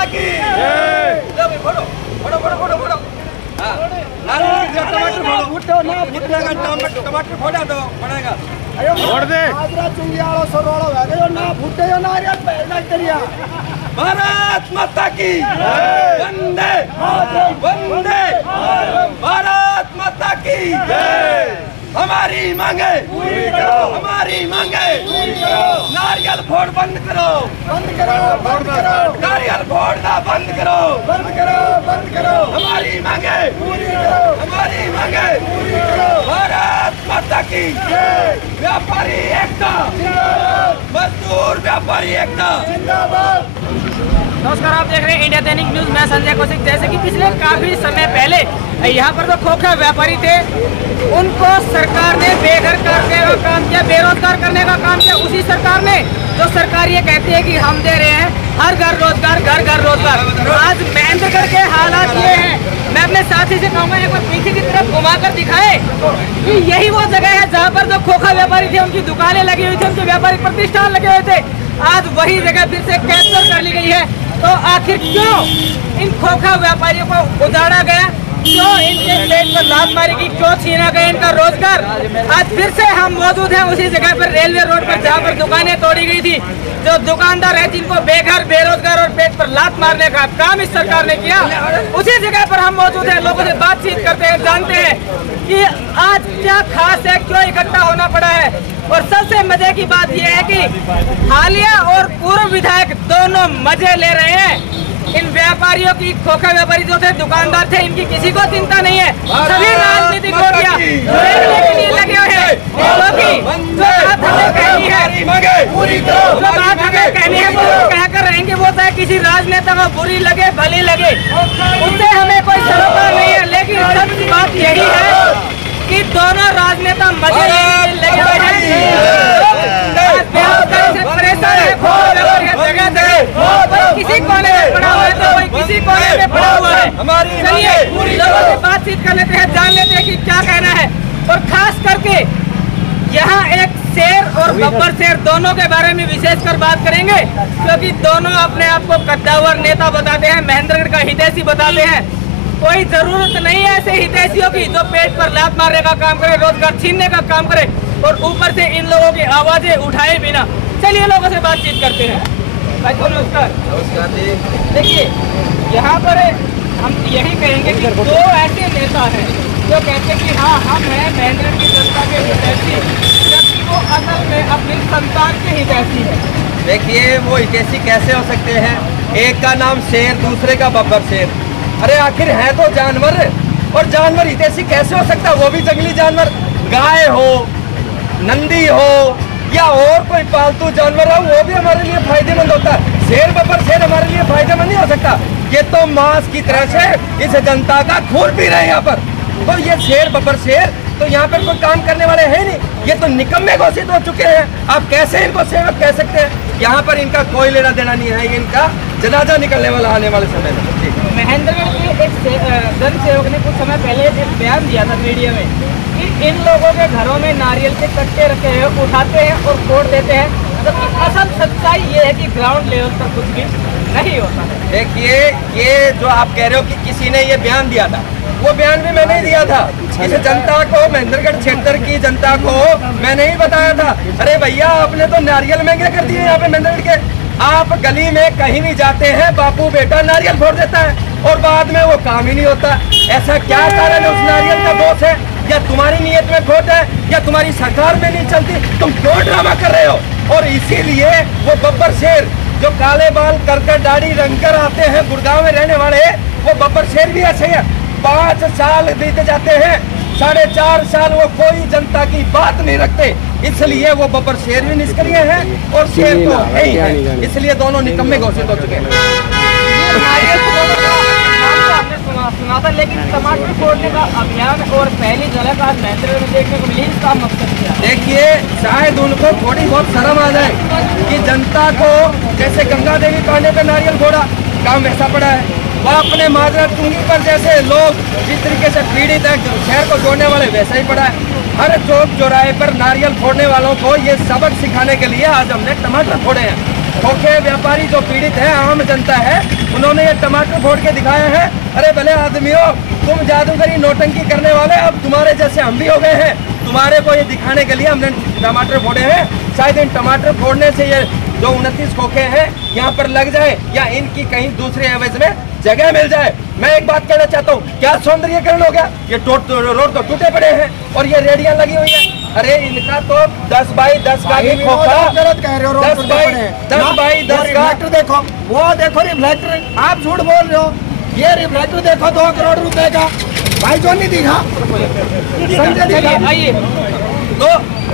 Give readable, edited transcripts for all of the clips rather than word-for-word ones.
माता की फोड़ो फोड़ो फोड़ो फोड़ो फोड़ो। टमाटर फोड़ा तो बनेगा। फोड़ दे। भारत माता की वंदे वंदे भारत माता की हमारी मांगे पूरी करो, हमारी मांगे पूरी करो। नारियल फोड़ बंद करो, बंद करो, बंद करो। नारियल फोड़ना बंद करो, बंद करो, बंद करो। हमारी मांगे पूरी करो, हमारी मांगे पूरी करो। भारत माता की व्यापारी एकता जिंदाबाद, मजदूर व्यापारी एकता जिंदाबाद। नमस्कार, आप देख रहे हैं इंडिया दैनिक न्यूज। मैं संजय कौशिक। जैसे कि पिछले काफी समय पहले यहाँ पर जो खोखा व्यापारी थे उनको सरकार ने बेघर करने का काम किया, बेरोजगार करने का काम किया। उसी सरकार ने जो सरकार ये कहती है कि हम दे रहे हैं हर घर रोजगार, घर घर रोजगार। आज महेंद्रगढ़ के हालात ये हैं। मैं अपने साथी से कहूँगा एक बार पीछे की तरफ घुमाकर दिखाए कि यही वो जगह है जहाँ पर जो खोखा व्यापारी थे उनकी दुकानें लगी हुई थी, उनके व्यापारिक प्रतिष्ठान लगे हुए थे। आज वही जगह फिर से कैप्चर कर ली गई है। तो आखिर क्यों इन खोखा व्यापारियों को उजाड़ा गया, क्यों इनके पेट पर लात मारी गई, क्यों छीना गया इनका रोजगार? आज फिर से हम मौजूद हैं उसी जगह पर, रेलवे रोड पर, जहाँ पर दुकानें तोड़ी गई थी। जो दुकानदार है जिनको बेघर, बेरोजगार और पेट पर लात मारने का काम इस सरकार ने किया, उसी जगह पर हम मौजूद हैं। लोगों से बातचीत करते हैं, जानते हैं कि आज क्या खास है, क्यों इकट्ठा होना पड़ा है। और सबसे मजे की बात यह है कि हालिया और पूर्व विधायक दोनों मजे ले रहे हैं। इन व्यापारियों की, खोखा व्यापारी जो थे, दुकानदार थे, इनकी किसी को चिंता नहीं है। सभी राजनीतिक गोटियां देखने के लिए लगे हुए हैं। जो बात हमें कहनी है, वो कहकर रहेंगे। वो चाहे किसी राजनेता को बुरी लगे, भली लगे, उससे हमें कोई सरोकार नहीं है। लेकिन सच बात यही है कि दोनों राजनेता मजे लेने लगे हुए हैं। परेशान है, जगह जगह किसी कोने में पड़ा हुआ है तो कोई किसी कोने में पड़ा हुआ है। चलिए लोगों से बातचीत कर लेते हैं, जान लेते हैं कि क्या कहना है। और खास करके यहाँ एक शेर और बब्बर शेर दोनों के बारे में विशेषकर बात करेंगे, क्योंकि दोनों अपने आप को कद्दावर नेता बताते हैं, महेंद्रगढ़ का हितैषी बताते हैं। कोई जरूरत नहीं है ऐसे हितैषियों की जो पेट पर लात मारने का काम करे, रोजगार छीनने का काम करे और ऊपर से इन लोगों की आवाजें उठाए बिना। चलिए लोगों से बातचीत करते हैं। भाई नमस्कार। नमस्कार जी। देखिए यहाँ पर हम यही कहेंगे कि दो ऐसे नेता हैं जो कहते हैं कि हाँ हम हैं महेंद्रगढ़ की जनता के हितैषी, जबकि वो असल में अपनी संतान के हितैषी है। देखिए वो हितैषी कैसे हो सकते हैं? एक का नाम शेर, दूसरे का बब्बर शेर। अरे आखिर है तो जानवर, और जानवर हितैषी कैसे हो सकता है? वो भी जंगली जानवर, गाय हो, नंदी हो या और कोई पालतू जानवर हो, वो भी हमारे लिए फायदेमंद होता है। शेर बब्बर शेर हमारे लिए फायदेमंद नहीं हो सकता। ये तो मांस की तरह से इस जनता का खून पी रहे हैं यहाँ पर। तो ये शेर बब्बर शेर तो यहाँ पर कोई काम करने वाले हैं नहीं, ये तो निकम्मे घोषित हो चुके हैं। आप कैसे इनको सेवक कह सकते हैं? यहाँ पर इनका कोई लेना देना नहीं है, इनका जनाजा निकलने वाला आने वाले समय में। महेंद्रगढ़ के एक जन सेवक ने कुछ समय पहले एक बयान दिया था मीडिया में कि इन लोगों के घरों में नारियल के कट्टे रखे हैं, उठाते हैं और फोड़ देते हैं, जबकि असल सच्चाई ये है कि ग्राउंड लेवल पर कुछ भी नहीं होता है। देखिए ये जो आप कह रहे हो कि किसी ने ये बयान दिया था, वो बयान भी मैंने ही दिया था। इस जनता को, महेंद्रगढ़ क्षेत्र की जनता को मैंने ही बताया था, अरे भैया आपने तो नारियल महंगे कर दिए यहाँ पे महेंद्रगढ़ के। आप गली में कहीं भी जाते हैं, बापू बेटा नारियल फोड़ देता है और बाद में वो काम ही नहीं होता। ऐसा क्या कारण है? उस नारियल का दोष है या तुम्हारी नीयत में खोट है या तुम्हारी सरकार में नहीं चलती? तुम क्यों ड्रामा कर रहे हो? और इसीलिए वो बब्बर शेर जो काले बाल कर दाढ़ी रंग कर आते हैं, गुड़गांव में रहने वाले, वो बब्बर शेर भी ऐसे है। 5 साल बीते जाते हैं, 4.5 साल वो कोई जनता की बात नहीं रखते, इसलिए वो बब्बर शेर भी निष्क्रिय है और शेर तो है ही है। इसलिए दोनों निकम्मे घोषित हो चुके हैं। सुना था, लेकिन टमाटर फोड़ने का अभियान और पहली झलक आज महेंद्रगढ़ में देखने को मिली, इसका मकसद क्या? देखिए शायद उनको थोड़ी बहुत शर्म आ जाए कि जनता को जैसे गंगा देवी पाने पे नारियल फोड़ा, काम वैसा पड़ा है। वह अपने माजरा टूंगी पर जैसे लोग जिस तरीके से पीड़ित है, शहर को जोड़ने वाले वैसा ही पड़ा है। हर चौक चौराहे पर नारियल फोड़ने वालों को ये सबक सिखाने के लिए आज हमने टमाटर फोड़े हैं। खोखे व्यापारी जो पीड़ित है, आम जनता है, उन्होंने ये टमाटर फोड़ के दिखाए हैं। अरे भले आदमियों, तुम जादूगरी नोटंकी करने वाले, अब तुम्हारे जैसे हम भी हो गए हैं। तुम्हारे को ये दिखाने के लिए हमने टमाटर फोड़े हैं। शायद इन टमाटर फोड़ने से ये जो 29 खोखे हैं यहाँ पर लग जाए, या इनकी कहीं दूसरे एवज में जगह मिल जाए। मैं एक बात कहना चाहता हूँ, क्या सौंदर्यीकरण हो गया? ये रोड तो टूटे पड़े हैं और ये रेडियां लगी हुई है। अरे इनका तो 10 बाई 10 का भी खोखा, गलत कह रहे हो। 10 बाई 10 का रिफ्लेक्टर देखो, वो देखो रिफ्लेक्टर, आप झूठ बोल रहे हो। ये रिफ्लेक्टर देखो 2 करोड़ रुपए का, भाई जो नहीं दिखा संजय आइए। तो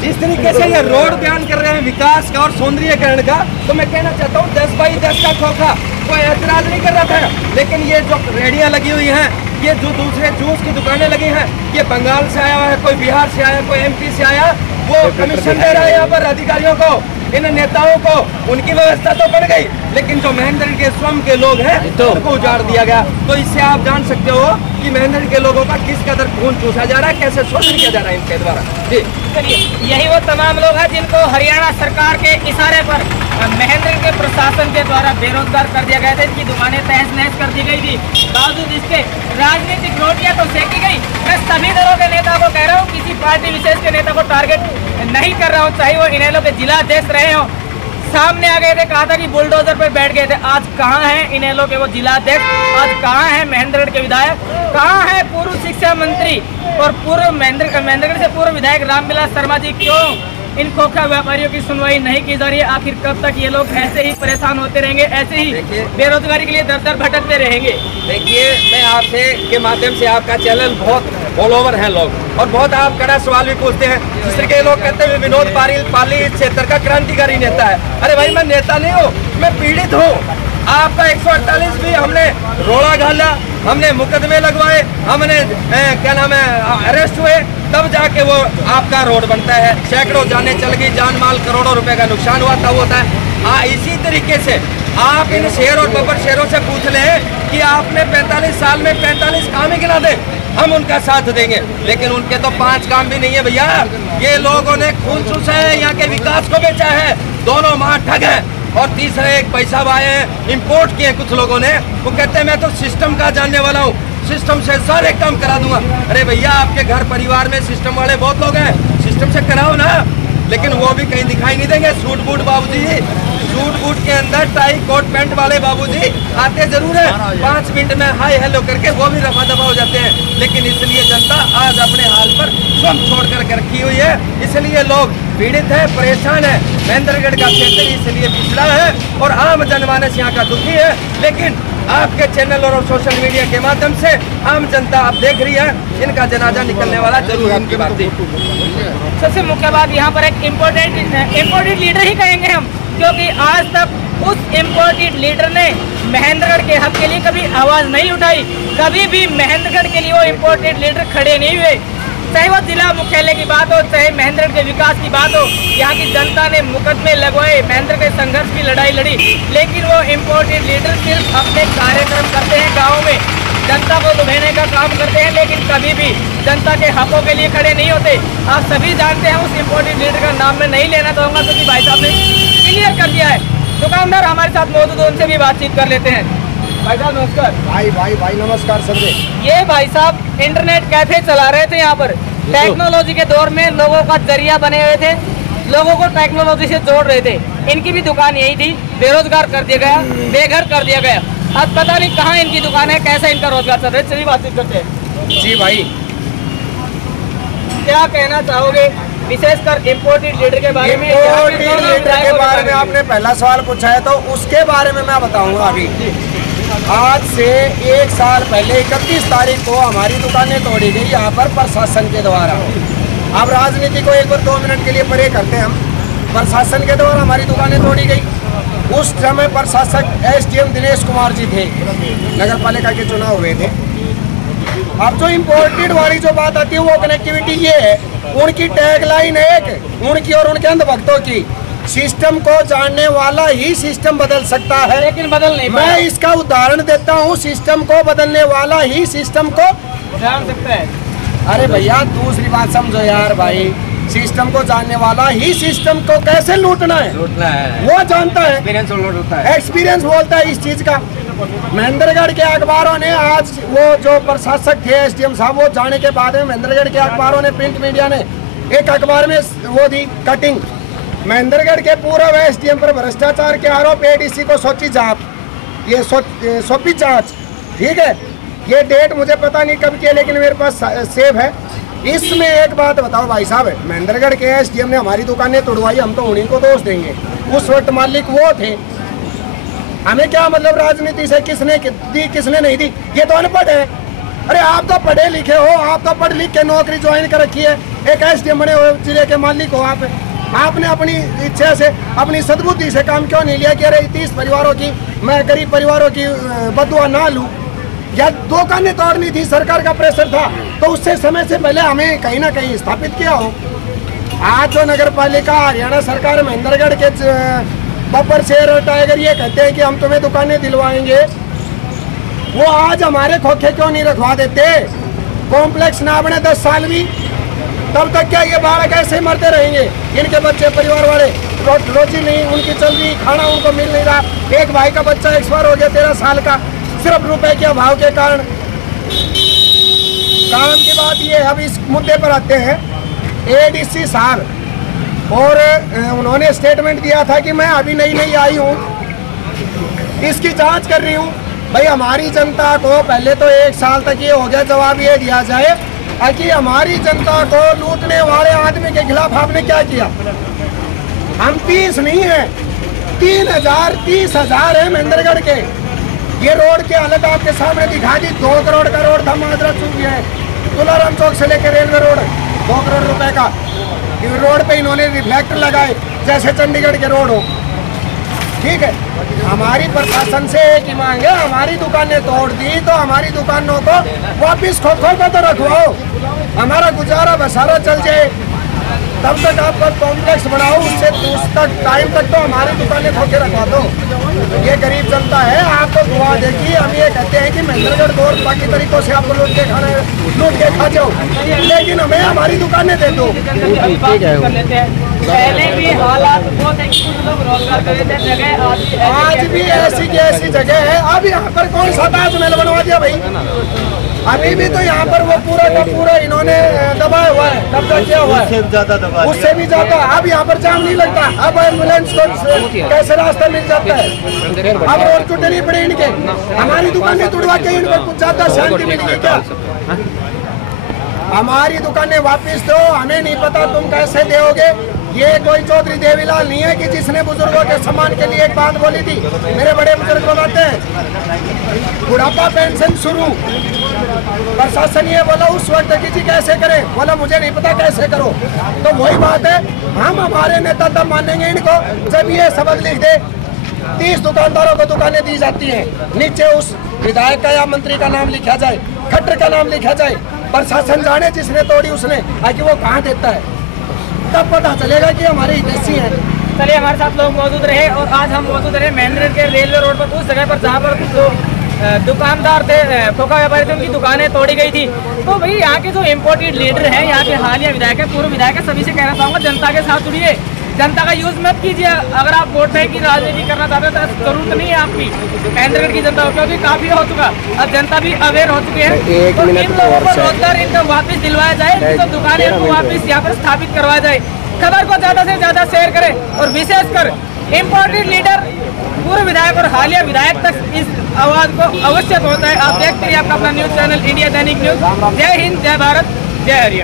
जिस तरीके से ये रोड बयान कर रहे हैं विकास का और सौंदर्यीकरण का, तो मैं कहना चाहता हूँ 10 बाई 10 का खोखा कोई ऐतराज नहीं कर रहा था। लेकिन ये जो रेडियां लगी हुई हैं, ये जो दूसरे जूस की दुकानें लगी हैं, ये बंगाल से आया हुआ है, कोई बिहार से आया, कोई MP से आया, वो कमीशन दे रहा है यहाँ पर अधिकारियों को, इन नेताओं को। उनकी व्यवस्था तो बढ़ गई, लेकिन जो महेंद्र के स्वयं के लोग हैं उनको उजाड़ दिया गया। तो इससे आप जान सकते हो कि महेंद्र के लोगों का किस कदर खून चूसा जा रहा है, कैसे शोषण किया जा रहा है इनके द्वारा। जी चलिए, यही वो तमाम लोग हैं जिनको हरियाणा सरकार के इशारे पर महेंद्र के प्रशासन के द्वारा बेरोजगार कर दिया गया था। इनकी दुकानें तहस नहस कर दी गई थी। बावजूद इसके राजनीतिक रोटियां तो सेकी गई। मैं सभी दलों के नेता को कह रहा हूँ, किसी पार्टी विशेष के नेता को टारगेट नहीं कर रहा हूँ, चाहे वो इनेलो के जिला अध्यक्ष रहे हो। सामने आ गए थे, कहा था कि बुलडोजर पर बैठ गए थे। आज कहाँ हैं इनेलो के वो जिला अध्यक्ष? आज कहाँ हैं महेंद्रगढ़ के विधायक? कहाँ है पूर्व शिक्षा मंत्री और पूर्व महेंद्रगढ़ से पूर्व विधायक रामविलास शर्मा जी? क्यों इन खोखा व्यापारियों की सुनवाई नहीं की जा रही है? आखिर कब तक ये लोग ऐसे ही परेशान होते रहेंगे, ऐसे ही बेरोजगारी के लिए दर दर भटकते रहेंगे? देखिए, मैं आपसे के माध्यम से, आपका चैनल बहुत फॉलोवर हैं लोग, और बहुत आप कड़ा सवाल भी पूछते हैं। जिस तरह के लोग कहते हैं विनोद पाली इस क्षेत्र का क्रांतिकारी नेता है। अरे भाई, मैं नेता नहीं हूँ, मैं पीड़ित हूँ। आपका 148 भी हमने रोड़ा घाला, हमने मुकदमे लगवाए, हमने क्या नाम है अरेस्ट हुए, तब जाके वो आपका रोड बनता है। सैकड़ों जाने चल गई, जान माल करोड़ों रुपए का नुकसान हुआ तब होता है। इसी तरीके से आप इन शेर और बब्बर शेरों से पूछ लें कि आपने 45 साल में 45 काम ही गिना दे, हम उनका साथ देंगे। लेकिन उनके तो 5 काम भी नहीं है भैया। ये लोगों ने खून चूसा है, यहाँ के विकास को बेचा है, दोनों माँ ठग है। और तीसरे एक पैसा आए हैं, इम्पोर्ट किए कुछ लोगों ने। वो कहते हैं मैं तो सिस्टम का जानने वाला हूँ, सिस्टम से सारे काम करा दूंगा। अरे भैया, आपके घर परिवार में सिस्टम वाले बहुत लोग हैं, सिस्टम से कराओ ना। लेकिन वो भी कहीं दिखाई नहीं देंगे। सूट बूट बाबूजी, सूट बूट के अंदर टाई कोट पैंट वाले बाबूजी आते जरूर है, 5 मिनट में हाय हेलो करके वो भी रफा दफा हो जाते हैं। लेकिन इसलिए जनता आज अपने हाल पर स्वयं छोड़ करके रखी हुई है, इसलिए लोग पीड़ित है, परेशान है। महेंद्रगढ़ का क्षेत्र इसलिए पिछड़ा है और आम जनमानस यहाँ का दुखी है। लेकिन आपके चैनल और सोशल मीडिया के माध्यम से आम जनता आप देख रही है, इनका जनाजा निकलने वाला जरूर आपकी बात थी। सबसे मुख्य बात यहाँ पर एक इम्पोर्टेड लीडर ही कहेंगे हम, क्योंकि आज तक उस इम्पोर्टेड लीडर ने महेंद्रगढ़ के हक के लिए कभी आवाज नहीं उठाई। कभी भी महेंद्रगढ़ के लिए वो इम्पोर्टेड लीडर खड़े नहीं हुए। चाहे वो जिला मुख्यालय की बात हो, चाहे महेंद्रगढ़ के विकास की बात हो, यहाँ की जनता ने मुकदमे लगवाए, महेंद्रगढ़ के संघर्ष की लड़ाई लड़ी। लेकिन वो इम्पोर्टेड लीडर सिर्फ अपने कार्यक्रम करते हैं, गाँव में जनता को लुभाने का काम करते हैं, लेकिन कभी भी जनता के हकों के लिए खड़े नहीं होते। आप सभी जानते हैं, उस इम्पोर्टेड लीडर का नाम मैं नहीं लेना चाहूँगा क्योंकि भाई साहब ने क्लियर कर दिया है। दुकानदार हमारे साथ मौजूद, उनसे भी बातचीत कर लेते हैं। भाई साहब नमस्कार। भाई नमस्कार संजय। ये भाई साहब इंटरनेट कैफे चला रहे थे यहाँ पर, टेक्नोलॉजी के दौर में लोगों का जरिया बने हुए थे, लोगों को टेक्नोलॉजी से जोड़ रहे थे। इनकी भी दुकान यही थी, बेरोजगार कर दिया गया, बेघर कर दिया गया। अब पता नहीं कहाँ इनकी दुकान है, कैसे इनका रोजगार चल रहा है, चलिए बातचीत करते हैं। जी भाई, क्या कहना चाहोगे विशेषकर इम्पोर्टेड लीडर के बारे में? इम्पोर्टेड लीडर के बारे में आपने पहला सवाल पूछा है, तो उसके बारे में मैं बताऊंगा। अभी आज से 1 साल पहले 31 तारीख को हमारी दुकानें तोड़ी गई यहाँ पर प्रशासन के द्वारा। अब राजनीति को एक बार 2 मिनट के लिए परे करते हैं हम। प्रशासन के द्वारा हमारी दुकानें तोड़ी गई। उस समय प्रशासक SDM दिनेश कुमार जी थे, नगर पालिका के चुनाव हुए थे। अब जो इम्पोर्टेड वाली जो बात आती है वो कनेक्टिविटी ये है, उनकी टैगलाइन एक, उनकी और उनके अंधभक्तों की, सिस्टम को जानने वाला ही सिस्टम बदल सकता है। लेकिन बदल नहीं, मैं इसका उदाहरण देता हूँ, सिस्टम को बदलने वाला ही सिस्टम को जान सकता है। अरे भैया दूसरी बात समझो यार भाई, सिस्टम को जानने वाला ही सिस्टम को कैसे लूटना है वो जानता है, एक्सपीरियंस बोलता है इस चीज का। महेंद्रगढ़ के अखबारों ने आज वो जो प्रशासक थे एसडीएम साहब, वो जाने के बाद में महेंद्रगढ़ के अखबारों ने, प्रिंट मीडिया ने एक अखबार में वो दी कटिंग, महेंद्रगढ़ के पूर्व एसडीएम पर भ्रष्टाचार के आरोप, एडीसी को सौंपी जांच। ठीक है, ये डेट मुझे पता नहीं कब की है, लेकिन मेरे पास सेव है। इसमें एक बात बताओ भाई साहब, महेंद्रगढ़ के एसडीएम ने हमारी दुकानें तोड़वाई, हम तो उन्हीं को दोष देंगे। उस वक्त मालिक वो थे, हमें क्या मतलब राजनीति से, किसने दी किसने नहीं दी, ये तो अनपढ़ है। अरे आप तो पढ़े लिखे हो, आप तो पढ़ लिख के नौकरी ज्वाइन कर रखी है, एक एसडीएम बने हो, जिले के मालिक हो आपने अपनी इच्छा से, अपनी सद्बुद्धि से काम क्यों नहीं लिया कि अरे 30 परिवारों की, मैं गरीब परिवारों की बदुआ ना लूं, या दुकानें तोड़नी थी, सरकार का प्रेशर था, तो उससे समय से पहले हमें कहीं ना कहीं स्थापित किया हो। आज जो नगर पालिका हरियाणा सरकार महेंद्रगढ़ के बब्बर शेर और टाइगर ये कहते हैं कि हम तुम्हें दुकानें दिलवाएंगे, वो आज हमारे खोखे क्यों नहीं रखवा देते? कॉम्प्लेक्स ना बने 10 साल भी, तब तक क्या ये बालक ऐसे मरते रहेंगे? इनके बच्चे परिवार वाले रोजी नहीं उनकी चल रही, खाना उनको मिल नहीं रहा। एक भाई का बच्चा एक्सपायर हो गया 13 साल का, सिर्फ रुपए के अभाव के कारण। काम की बात ये, अब इस मुद्दे पर आते हैं। एडीसी साहब, और उन्होंने स्टेटमेंट दिया था कि मैं अभी नई आई हूँ, इसकी जांच कर रही हूँ। भाई हमारी जनता को पहले तो 1 साल तक ये हो गया, जवाब ये दिया जाए कि हमारी जनता को लूटने वाले आदमी के खिलाफ आपने क्या किया। हम 30 नहीं है, 30,000 है महेंद्रगढ़ के। ये रोड की हालत आपके सामने दिखा दी, 2 करोड़ का रोड था माजरा चौक है, तुलाराम चौक से लेकर रेलवे रोड 2 करोड़ रुपए का। रोड पे इन्होंने रिफ्लेक्टर लगाए जैसे चंडीगढ़ के रोड हो। ठीक है, हमारी प्रशासन से एक ही मांग है, हमारी दुकानें तोड़ दी तो हमारी दुकानों को वापिस खोखों को तो रखवाओ, हमारा गुजारा बसारा चल जाए। तब तक आपका कॉम्प्लेक्स बनाओ, उससे उस तक टाइम तक तो हमारी दुकानें खोके रखवा दो। ये गरीब जनता है, आपको दुआ देगी। हम ये कहते हैं कि महेंद्रगढ़ को और बाकी तरीकों से आपको लूट के खा जाओ, लेकिन हमें हमारी दुकानें दे दो। पहले भी हालात बहुत है कि कुछ लोग रोजगार कर रहे थे, जगह आज भी ऐसी की ऐसी जगह है। अब यहाँ पर कौन सा ताजमहल बनवा दिया भाई? अभी भी तो यहाँ पर वो पूरा का पूरा इन्होंने दबाया हुआ है, कब्जा किया हुआ है, उससे भी ज्यादा। अब यहाँ पर जाम नहीं लगता, अब एम्बुलेंस को कैसे रास्ता मिल जाता है। अब रोड टूटे नहीं पड़े इनके, हमारी दुकानें तोड़वा के इनको कुछ ज्यादा शांति मिलेगी क्या? हमारी दुकानें वापस दो, हमें नहीं पता तुम कैसे दोगे। ये कोई चौधरी देवीलाल नहीं है कि जिसने बुजुर्गों के सम्मान के लिए एक बात बोली थी। मेरे बड़े बुजुर्ग बताते हैं बुढ़ापा पेंशन शुरू, प्रशासन ये बोला उस वक्त कि जी कैसे करें, बोला मुझे नहीं पता कैसे करो। तो वही बात है, हम हमारे नेता तब मानेंगे इनको जब ये शब्द लिख दे 30 दुकानदारों को दुकानें दी जाती हैं, नीचे उस विधायक का या मंत्री का नाम लिखा जाए, खट्टर का नाम लिखा जाए, प्रशासन जाने जिसने तोड़ी उसने आगे वो कहाँ देता है, तब पता चलेगा कि हमारे हितैषी हैं। चलिए, हमारे साथ लोग मौजूद रहे और आज हम मौजूद रहे महेंद्रगढ़ के रेलवे रोड पर, उस जगह पर जहाँ पर कुछ दुकानदार थे, खोखा व्यापारी थे, उनकी दुकानें तोड़ी गई थी। तो भाई यहाँ के जो इम्पोर्टेड लीडर हैं, यहाँ के हालिया विधायक है, पूर्व विधायक है, सभी से कहना चाहूँगा जनता के साथ जुड़िए, जनता का यूज मत कीजिए। अगर आप वोट बैंक की राजनीति करना चाहते हैं तो जरूरत नहीं है आपकी महेंद्रगढ़ की जनता, क्योंकि काफी हो चुका, अब जनता भी अवेयर हो चुकी है। तो इन लोगों को रोजगार इनको वापस दिलवाया जाए, तो दुकानें इनको वापस यहाँ पर स्थापित करवाया जाए। खबर को ज्यादा से ज्यादा शेयर करें और विशेषकर इम्पोर्टेड लीडर, पूर्व विधायक और हालिया विधायक तक इस आवाज को अवश्य पहुंचाएं। आप देखते रहिए आपका अपना न्यूज चैनल इंडिया दैनिक न्यूज। जय हिंद, जय भारत, जय हरियाणा।